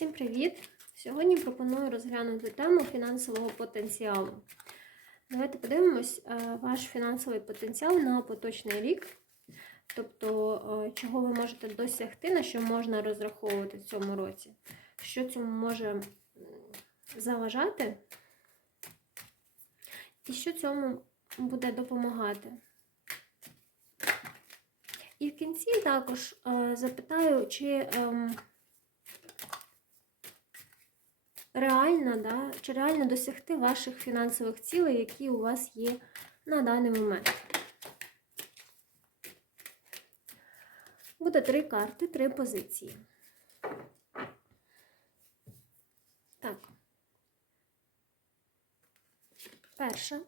Всім привіт! Сьогодні пропоную розглянути тему фінансового потенціалу. Давайте подивимось е, ваш фінансовий потенціал на поточний рік, тобто, е, чого ви можете досягти, на що можна розраховувати в цьому році, що цьому може заважати, і що цьому буде допомагати. І в кінці також е, запитаю, чи ем, реально, да, чи реально досягти ваших фінансових цілей, які у вас є на даний момент. Буде три карти, три позиції. Так. Перша.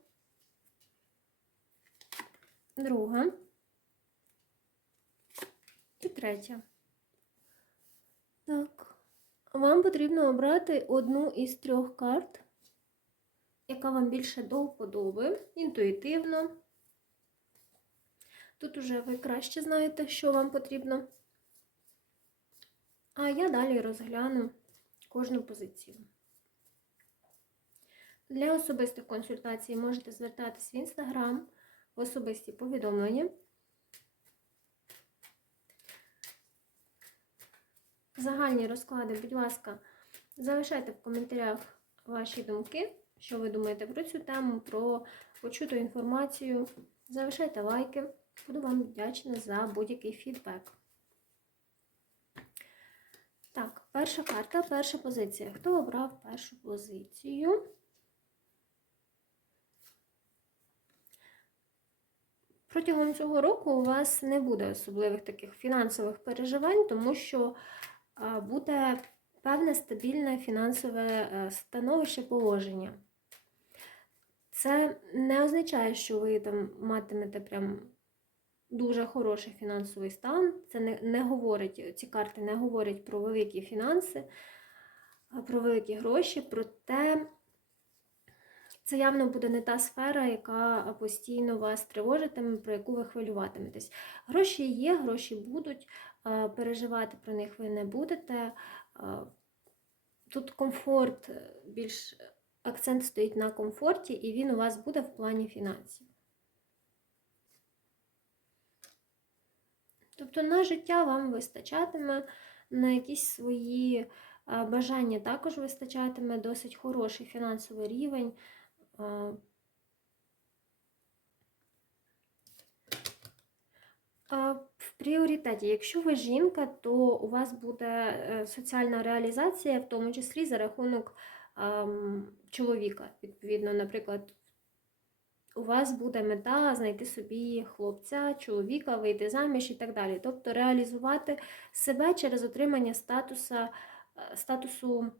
Друга. І третя. Так. Вам потрібно обрати одну із трьох карт, яка вам більше до вподоби, інтуїтивно. Тут уже ви краще знаєте, що вам потрібно. А я далі розгляну кожну позицію. Для особистих консультацій можете звертатись в інстаграм, в особисті повідомлення. Загальні розклади, будь ласка, залишайте в коментарях ваші думки, що ви думаєте про цю тему, про почуту інформацію. Залишайте лайки. Буду вам вдячна за будь-який фідбек. Так, перша карта, перша позиція. Хто обрав першу позицію? Протягом цього року у вас не буде особливих таких фінансових переживань, тому що буде певне стабільне фінансове е, становище положення. Це не означає, що ви там матимете прям дуже хороший фінансовий стан. Це не, не говорить, ці карти не говорять про великі фінанси, про великі гроші, проте це явно буде не та сфера, яка постійно вас тривожитиме, про яку ви хвилюватиметесь. Гроші є, гроші будуть, переживати про них ви не будете. Е, Тут комфорт, е, більш акцент стоїть на комфорті, і він у вас буде в плані фінансів. Тобто на життя вам вистачатиме, на якісь свої е, бажання також вистачатиме, досить хороший фінансовий рівень. Е, А В пріоритеті, якщо ви жінка, то у вас буде е, соціальна реалізація, в тому числі за рахунок чоловіка. Відповідно, наприклад, у вас буде мета знайти собі хлопця, чоловіка, вийти заміж і так далі. Тобто реалізувати себе через отримання статуса, е, статусу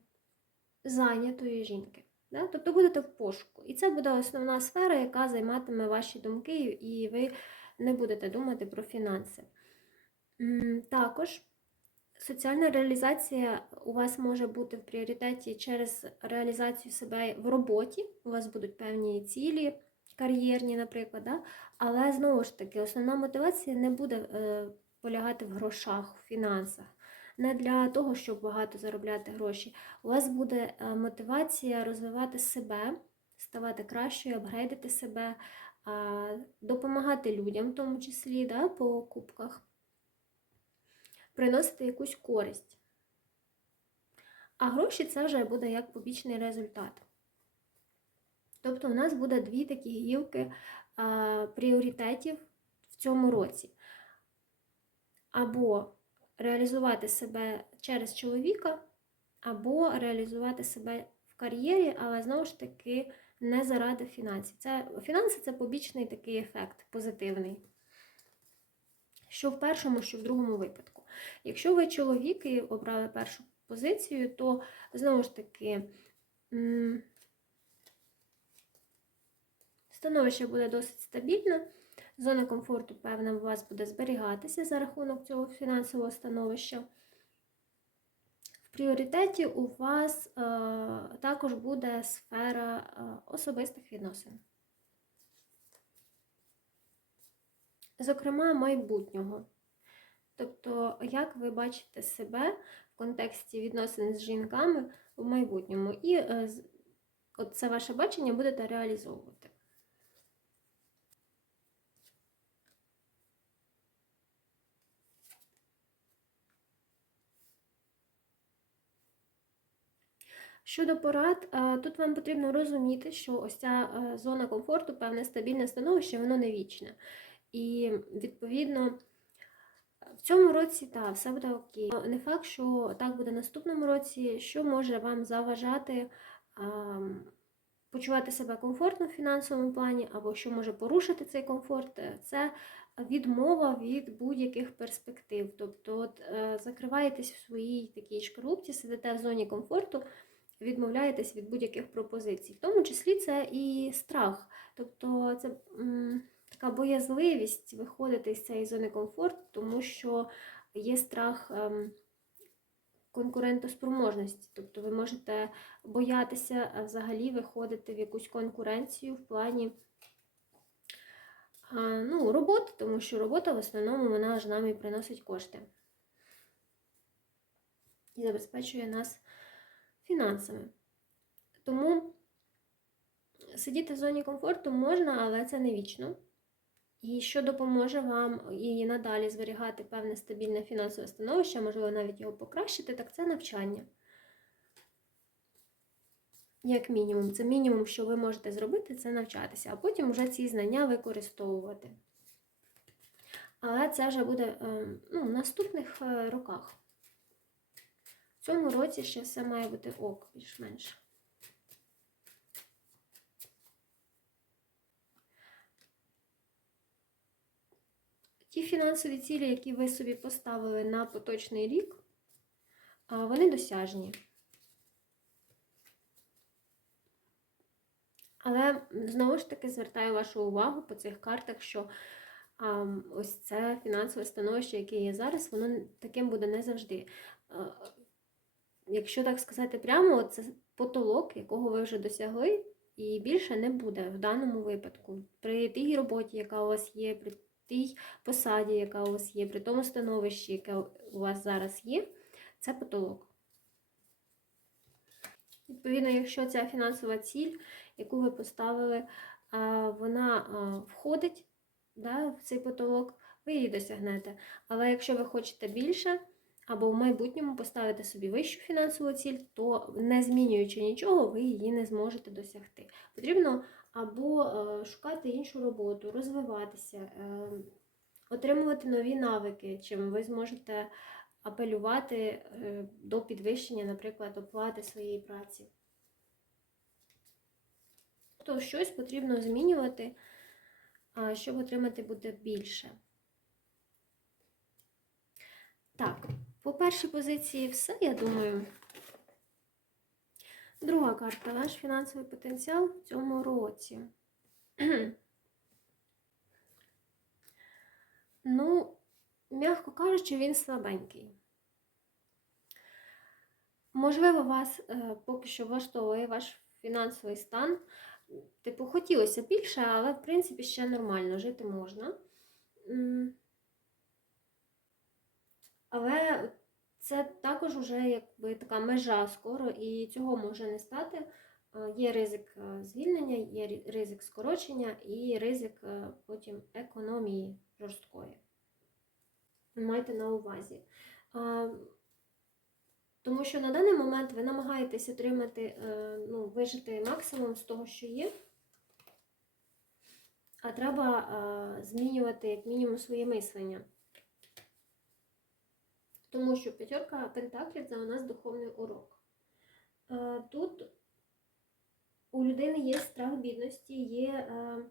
зайнятої жінки. Да? Тобто будете в пошуку. І це буде основна сфера, яка займатиме ваші думки, і ви не будете думати про фінанси. Також соціальна реалізація у вас може бути в пріоритеті через реалізацію себе в роботі. У вас будуть певні цілі, кар'єрні, наприклад. Да? Але знову ж таки, основна мотивація не буде е, полягати в грошах, в фінансах. Не для того, щоб багато заробляти гроші. У вас буде е, мотивація розвивати себе, ставати кращою, апгрейдити себе, допомагати людям, в тому числі да, по кубках, приносити якусь користь. А гроші це вже буде як побічний результат. Тобто, у нас буде дві такі гілки а, пріоритетів в цьому році. Або реалізувати себе через чоловіка, або реалізувати себе в кар'єрі, але знову ж таки не заради фінансів. Це, Фінанси це побічний такий ефект, позитивний. Що в першому, що в другому випадку. Якщо ви чоловік і обрали першу позицію, то знову ж таки становище буде досить стабільне, зона комфорту, певна, у вас буде зберігатися за рахунок цього фінансового становища. Пріоритеті у вас е, також буде сфера е, особистих відносин. Зокрема, майбутнього. Тобто, як ви бачите себе в контексті відносин з жінками в майбутньому, і е, от це ваше бачення будете реалізовувати. Щодо порад, е, тут вам потрібно розуміти, що ось ця е, зона комфорту, певне стабільне становище, воно не вічне. І відповідно в цьому році так, все буде окей. Не факт, що так буде наступному році, що може вам заважати почувати себе комфортно в фінансовому плані, або що може порушити цей комфорт, е, це відмова від будь-яких перспектив. Тобто, от, закриваєтесь в своїй такій шкарупці, сидите в зоні комфорту, відмовляєтесь від будь-яких пропозицій. В тому числі це і страх. Тобто це м, така боязливість виходити з цієї зони комфорту, тому що є страх ем, конкурентоспроможності. Тобто ви можете боятися е, взагалі виходити в якусь конкуренцію в плані ну, роботи, тому що робота в основному вона ж нам і приносить кошти і забезпечує нас фінансами. Тому сидіти в зоні комфорту можна, але це не вічно. І що допоможе вам і надалі зберігати певне стабільне фінансове становище, можливо, навіть його покращити, так це навчання. Як мінімум, це мінімум, що ви можете зробити, це навчатися, а потім вже ці знання використовувати. Але це вже буде е, ну, в наступних е, роках. В цьому році ще все має бути ок, більш-менш. Ті фінансові цілі, які ви собі поставили на поточний рік, вони досяжні. Але знову ж таки звертаю вашу увагу по цих картах, що а, ось це фінансове становище, яке є зараз, воно таким буде не завжди. Якщо так сказати прямо, це потолок, якого ви вже досягли, і більше не буде в даному випадку. При тій роботі, яка у вас є, при тій посаді, яка у вас є, при тому становищі, яке у вас зараз є, це потолок. Відповідно, якщо ця фінансова ціль, яку ви поставили, вона входить да, в цей потолок, ви її досягнете. Але якщо ви хочете більше, або в майбутньому поставити собі вищу фінансову ціль, то не змінюючи нічого, ви її не зможете досягти. Потрібно або е, шукати іншу роботу, розвиватися, е, отримувати нові навики, чим ви зможете апелювати е, до підвищення, наприклад, оплати своєї праці. Тобто щось потрібно змінювати, щоб отримати буде більше. Так, по першій позиції все, я думаю. Друга карта ваш фінансовий потенціал в цьому році. ну, м'яко кажучи, він слабенький. Можливо, вас е, поки що влаштовує ваш фінансовий стан. Типу, хотілося більше, але, в принципі, ще нормально, жити можна. Але це також вже якби така межа скоро, і цього може не стати. Є ризик е, звільнення, є ризик скорочення і ризик е, потім економії жорсткої. Майте на увазі. Тому що на даний момент ви намагаєтесь отримати, е, ну, вижити максимум з того, що є. А треба змінювати як мінімум своє мислення. Тому що п'ятерка пентаклів це у нас духовний урок. Е, Тут у людини є страх бідності, є е,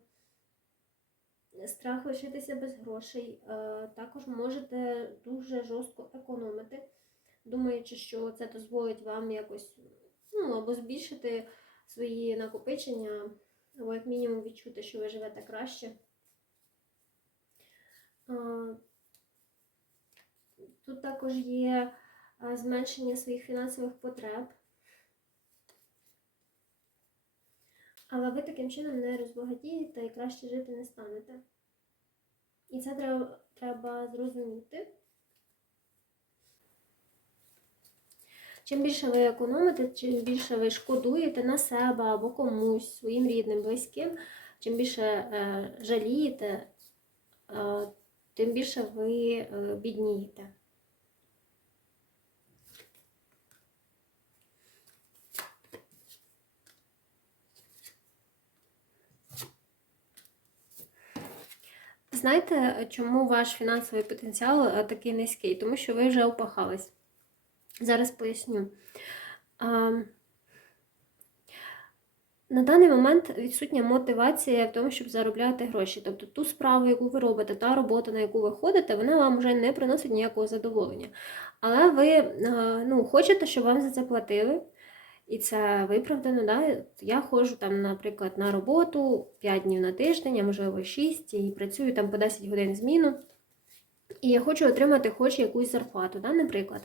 страх лишитися без грошей. Е, Також можете дуже жорстко економити, думаючи, що це дозволить вам якось ну, або збільшити свої накопичення, або як мінімум відчути, що ви живете краще. Тут також є е, зменшення своїх фінансових потреб. Але ви таким чином не розбагатієте і краще жити не станете. І це треба, треба зрозуміти. Чим більше ви економите, чим більше ви шкодуєте на себе або комусь, своїм рідним, близьким, чим більше е, жалієте, е, тим більше ви е, біднієте. Знаєте, чому ваш фінансовий потенціал е, такий низький? Тому що ви вже опахались. Зараз поясню. На даний момент відсутня мотивація в тому, щоб заробляти гроші. Тобто ту справу, яку ви робите, та робота, на яку ви ходите, вона вам вже не приносить ніякого задоволення. Але ви е, ну, хочете, щоб вам за це платили. І це виправдано. Да? Я ходжу там, наприклад, на роботу 5 днів на тиждень, а можливо 6, і працюю там по 10 годин зміну. І я хочу отримати хоч якусь зарплату. Да? Наприклад,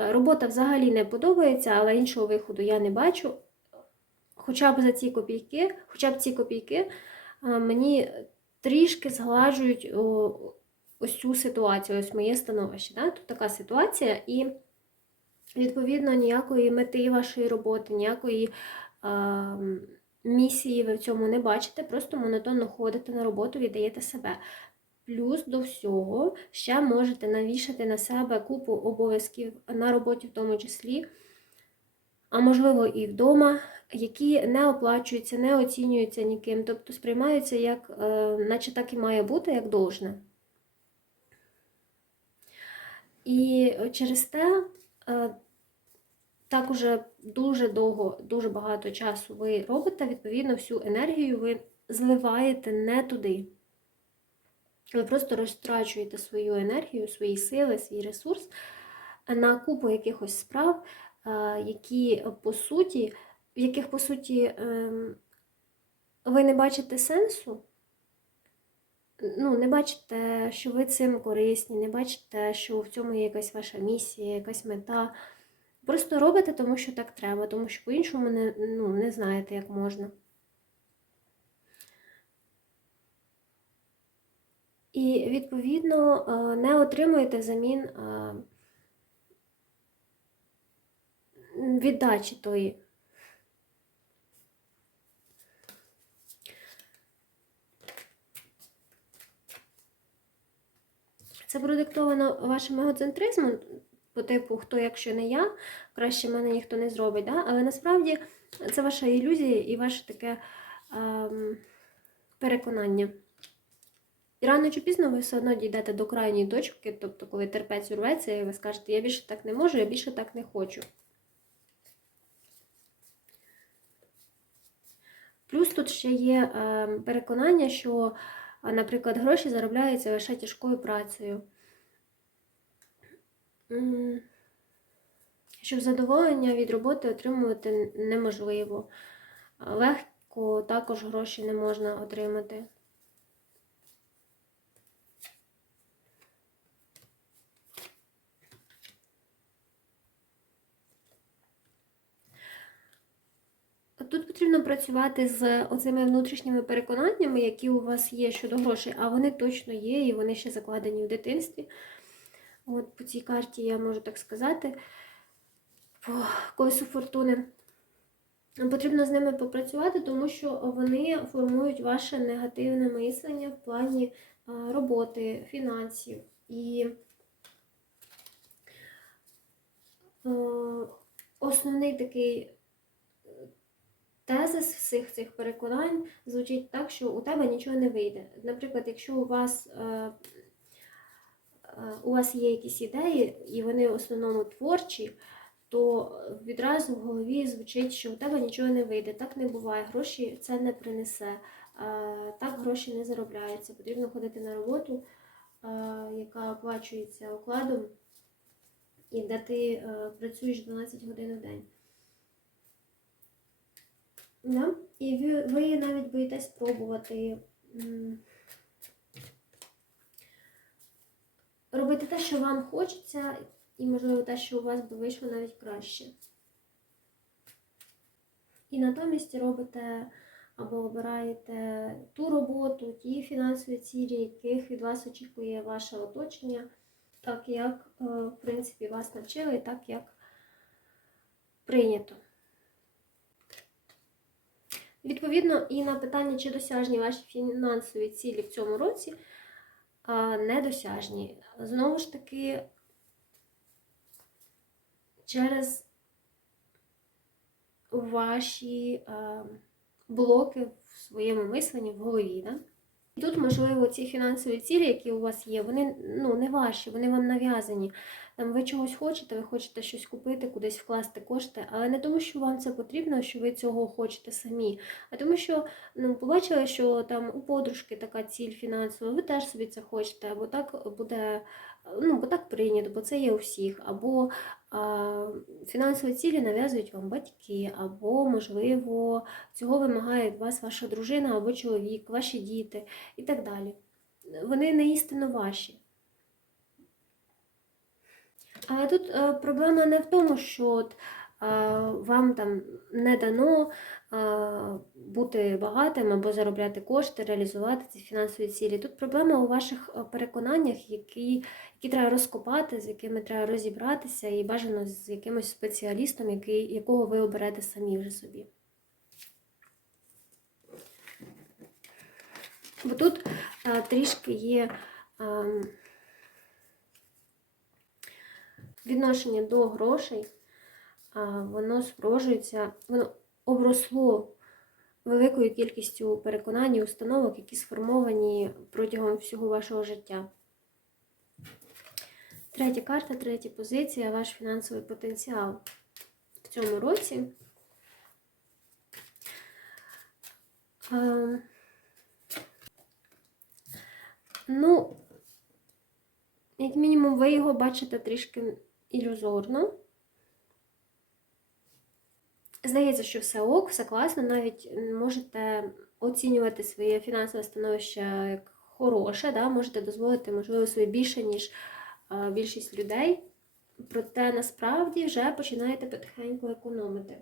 Е, робота взагалі не подобається, але іншого виходу я не бачу. Хоча б за ці копійки, хоча б ці копійки е, мені трішки згладжують ось цю ситуацію, ось моє становище. Да? Тут така ситуація, і відповідно ніякої мети вашої роботи, ніякої е, місії ви в цьому не бачите, просто монотонно ходите на роботу, віддаєте себе. Плюс до всього ще можете навішати на себе купу обов'язків на роботі, в тому числі, а можливо і вдома, які не оплачуються, не оцінюються ніким, тобто сприймаються як, е, наче так і має бути, як должне. І через те так уже дуже довго, дуже багато часу ви робите, відповідно, всю енергію ви зливаєте не туди. Ви просто розтрачуєте свою енергію, свої сили, свій ресурс на купу якихось справ, е, які по суті, в яких по суті ем, ви не бачите сенсу. Ну, не бачите, що ви цим корисні, не бачите, що в цьому є якась ваша місія, якась мета. Просто робите, тому що так треба, тому що по-іншому не, ну, не знаєте, як можна. І, відповідно, е, не отримуєте взамін е, віддачі тої. Це продиктовано вашим егоцентризмом, по типу, хто, якщо не я, краще мене ніхто не зробить. Да? Але насправді це ваша ілюзія і ваше таке ем, переконання. І рано чи пізно ви все одно дійдете до крайньої точки, тобто, коли терпець урветься, і ви скажете, я більше так не можу, я більше так не хочу. Плюс тут ще є е, переконання, що, наприклад, гроші заробляються лише тяжкою працею. Щоб задоволення від роботи отримувати неможливо. Легко також гроші не можна отримати. Тут потрібно працювати з оцими внутрішніми переконаннями, які у вас є щодо грошей, а вони точно є, і вони ще закладені в дитинстві. От по цій карті я можу так сказати, по колесу фортуни. Потрібно з ними попрацювати, тому що вони формують ваше негативне мислення в плані роботи, фінансів. І основний такий тезис всіх цих переконань звучить так, що у тебе нічого не вийде. Наприклад, якщо у вас е, е, у вас є якісь ідеї, і вони в основному творчі, то відразу в голові звучить, що у тебе нічого не вийде. Так не буває, гроші це не принесе, е, так гроші не заробляються. Потрібно ходити на роботу, яка оплачується окладом, і де ти працюєш 12 годин в день. Да? І ви, ви навіть боїтесь спробувати робити те, що вам хочеться, і, можливо, те, що у вас би вийшло навіть краще. І натомість робите або обираєте ту роботу, ті фінансові цілі, яких від вас очікує ваше оточення, так як, е, в принципі, вас навчили, так як прийнято. Відповідно, і на питання, чи досяжні ваші фінансові цілі в цьому році, недосяжні. Знову ж таки, через ваші блоки в своєму мисленні в голові. Да? І тут, можливо, ці фінансові цілі, які у вас є, вони ну, не ваші, вони вам нав'язані. Там ви чогось хочете, ви хочете щось купити, кудись вкласти кошти, але не тому, що вам це потрібно, що ви цього хочете самі, а тому, що ну, побачили, що там у подружки така ціль фінансова, ви теж собі це хочете, або так буде, ну, бо так прийнято, бо це є у всіх, або а, фінансові цілі нав'язують вам батьки, або, можливо, цього вимагає від вас ваша дружина або чоловік, ваші діти і так далі. Вони не істинно ваші. Але тут е, проблема не в тому, що от, е, вам там не дано е, бути багатим або заробляти кошти, реалізувати ці фінансові цілі. Тут проблема у ваших переконаннях, які, які треба розкопати, з якими треба розібратися, і бажано з якимось спеціалістом, який, якого ви оберете самі вже собі. Бо тут е, трішки є. ем, відношення до грошей, воно спорожується, воно обросло великою кількістю переконань і установок, які сформовані протягом всього вашого життя. Третя карта, третя позиція, ваш фінансовий потенціал в цьому році. Ну, як мінімум, ви його бачите трішки ілюзорно. Здається, що все ок, все класно, навіть можете оцінювати своє фінансове становище як хороше, да? можете дозволити, можливо, собі більше, ніж а, більшість людей. Проте насправді вже починаєте потихеньку економити.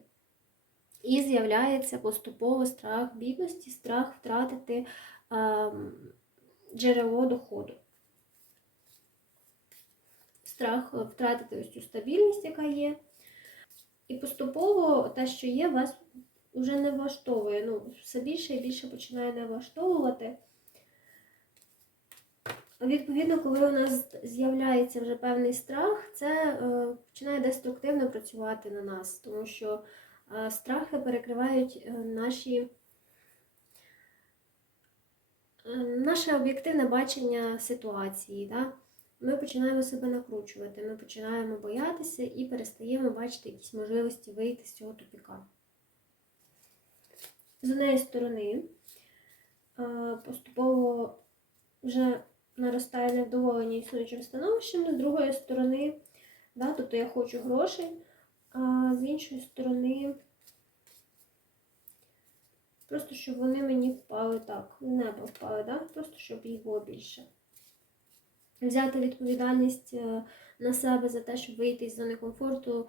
І з'являється поступово страх бідності, страх втратити а, джерело доходу страх втратити ось цю стабільність, яка є. І поступово те, що є, вас вже не влаштовує. Ну, все більше і більше починає не влаштовувати. Відповідно, коли у нас з'являється вже певний страх, це е, починає деструктивно працювати на нас, тому що е, страхи перекривають е, наші, е, наше об'єктивне бачення ситуації. Да? Ми починаємо себе накручувати, ми починаємо боятися і перестаємо бачити якісь можливості вийти з цього тупіка. З однієї сторони, поступово вже наростає невдоволення існуючим становищем, з другої сторони, да, тобто я хочу грошей, а з іншої сторони, просто щоб вони мені впали так, в небо впали, да? просто щоб їх було більше взяти відповідальність е, на себе за те, щоб вийти з зони комфорту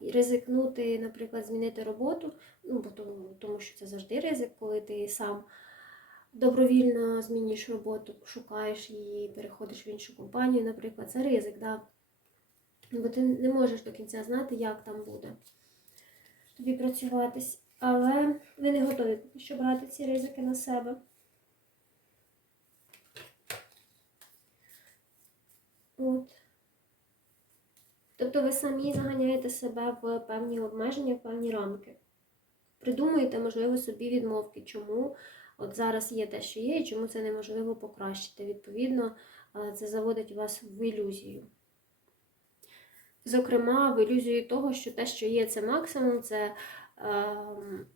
і ризикнути, наприклад, змінити роботу. Ну, бо тому, тому що це завжди ризик, коли ти сам добровільно змінюєш роботу, шукаєш її, переходиш в іншу компанію, наприклад, це ризик, да? бо ти не можеш до кінця знати, як там буде тобі працюватись. Але ви не готові, щоб брати ці ризики на себе. От. Тобто ви самі заганяєте себе в певні обмеження, в певні рамки. Придумуєте, можливо, собі відмовки, чому от зараз є те, що є, і чому це неможливо покращити. Відповідно, це заводить вас в ілюзію. Зокрема, в ілюзію того, що те, що є, це максимум, це, е,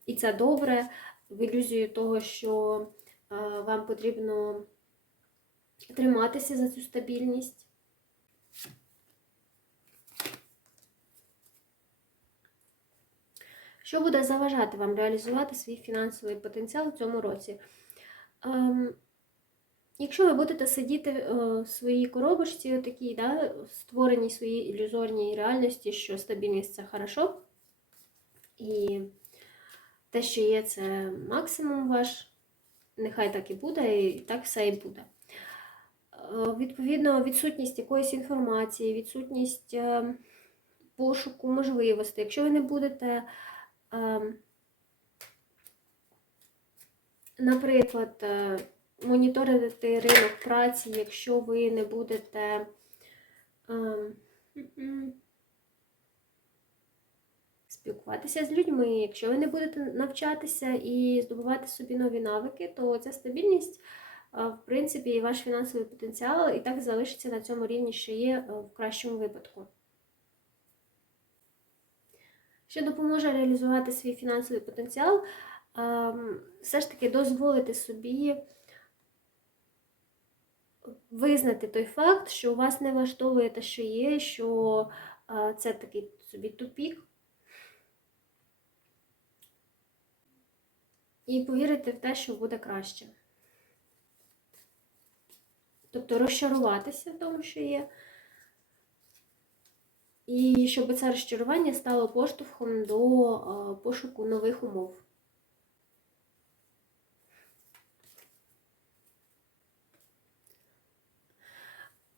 і це добре, в ілюзію того, що е, вам потрібно триматися за цю стабільність. Що буде заважати вам реалізувати свій фінансовий потенціал у цьому році? Ем, Якщо ви будете сидіти е, в своїй коробочці, такій, да, створеній своїй ілюзорній реальності, що стабільність це хорошо, і те, що є, це максимум ваш, нехай так і буде, і так все і буде. Е, відповідно, відсутність якоїсь інформації, відсутність. Е, пошуку можливостей. Якщо ви не будете, ем, наприклад, е, моніторити ринок праці, якщо ви не будете ем, спілкуватися з людьми, якщо ви не будете навчатися і здобувати собі нові навики, то ця стабільність, е, в принципі, і ваш фінансовий потенціал і так залишиться на цьому рівні, що є е, в кращому випадку. Що допоможе реалізувати свій фінансовий потенціал, ем, все ж таки дозволити собі визнати той факт, що у вас не влаштовує те, що є, що е, це такий собі тупік. І повірити в те, що буде краще. Тобто розчаруватися в тому, що є. І щоб це розчарування стало поштовхом до е, пошуку нових умов.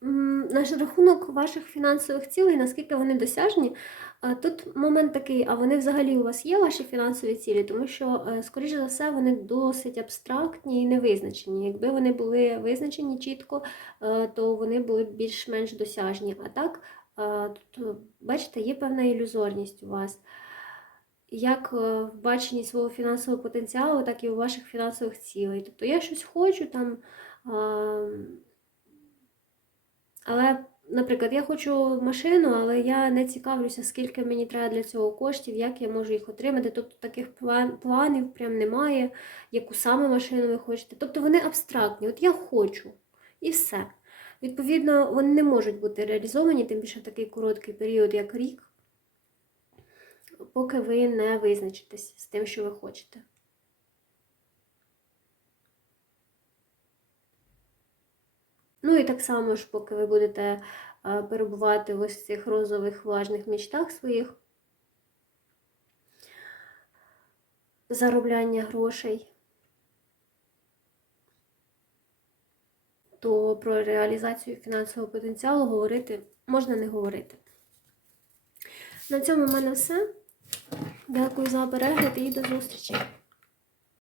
М, На ж- рахунок ваших фінансових цілей, наскільки вони досяжні, тут момент такий, а вони взагалі у вас є ваші фінансові цілі, тому що, е, скоріш за все, вони досить абстрактні і невизначені. Якби вони були визначені чітко, е, то вони були б більш-менш досяжні. А так, е, тут, е, бачите, є певна ілюзорність у вас. Як е, в баченні свого фінансового потенціалу, так і у ваших фінансових цілей. Тобто я щось хочу там. Але, наприклад, я хочу машину, але я не цікавлюся, скільки мені треба для цього коштів, як я можу їх отримати. Тобто таких план, планів прям немає, яку саме машину ви хочете. Тобто вони абстрактні. От я хочу і все. Відповідно, вони не можуть бути реалізовані, тим більше в такий короткий період, як рік, поки ви не визначитесь з тим, що ви хочете. Ну і так само ж, поки ви будете е, перебувати в ось цих розових влажних мічтах своїх, заробляння грошей, то про реалізацію фінансового потенціалу говорити можна не говорити. На цьому в мене все. Дякую за перегляд і до зустрічі!